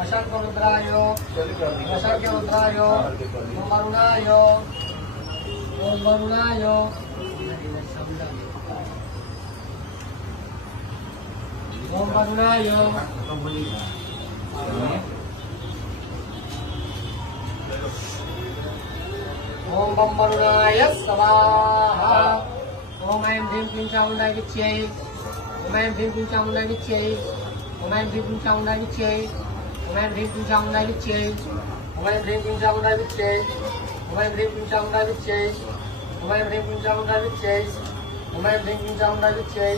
वशंक रुद्राय वशंक रुद्राय ओम वरुणाय ओम वरुणाय ओम वरुणाय ओम बम वरुणाय स्वाहा ओम ऐं ह्रीं क्लीं चामुण्डाय विच्यै ओम ऐं ह्रीं क्लीं चामुण्डाय विच्यै ओम ऐं ह्रीं क्लीं चामुण्डाय विच्यै ओम ऐं ह्रीं क्लीं चामुण्डाय विच्यै ओम ऐं ह्रीं क्लीं चामुण्डाय विच्यै ओम ऐं ह्रीं क्लीं चामुण्डाय विच्यै ओम ऐं ह्रीं क्लीं चामुण्डाय विच्यै ओम ऐं ह्रीं क्लीं चामुण्डाय विच्यै